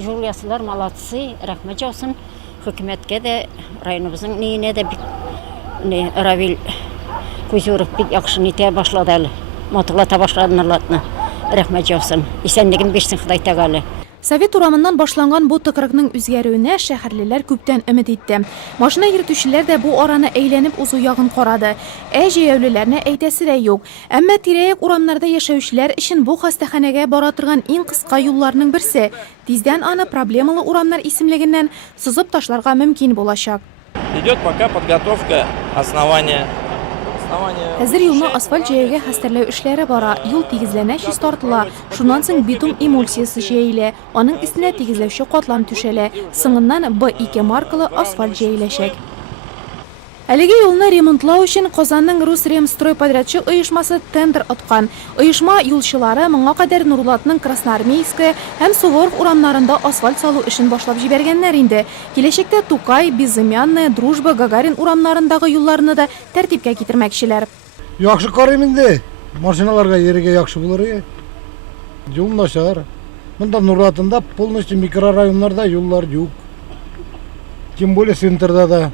жол ясылар, молодцы, рахмет жаусын. Хөкүмәткә дә, районыбызның нейіне дә Равил Кузюров бик яхшы нитә башлады әле. Мотылата башлады нурлатны. Рәхмәт жаусын. Исәнлеген бирсен Ходай тәгалә. Совет урамыннан башланган бу тыкрыкның үзгәрүенә шәһәрлеләр күптән өмет итте. Машина йөртүчеләр дә бу араны әйләнеп узу ягын карады. Җәяүлеләрне әйтәсе дә юк. Әмма тирә-як урамнарда яшәүчеләр өчен бу хастаханәгә бара торган иң кыска юлларның берсе. Тиздән аны проблемалы урамнар исемлегеннән сызып ташларга мөмкин булачак. Идет пока подготовка основания. Хәзер юлны асфальт җәягә хәстәрләү эшләре бара. Юл тигезләнә, чис тартыла. Шуннан соң битум эмульсиясы җәелә. Аның өстенә тигезләүче катлам төшәлә. Соңыннан Б2 маркалы асфальт җәеләчәк. Әлеге юлны ремонтлау өчен Казанның Русремстрой подрядчы оешмасы тендер аткан. Оешма юлчылары моңа кадәр Нурлатның Красноармейская һәм Суворов урамнарында асфальт салу эшен башлап җибәргәннәр инде. Киләчәктә Тукай, Безымянная, Дружба, Гагарин урамнарындагы юлларны да тәртипкә китермәкчеләр. Яхшы карыйм инде. Машиналарга йөрергә яхшы булыр. Юл начар. Монда Нурлатында полностью микрорайоннарда юллар юк. Тем более центрда да.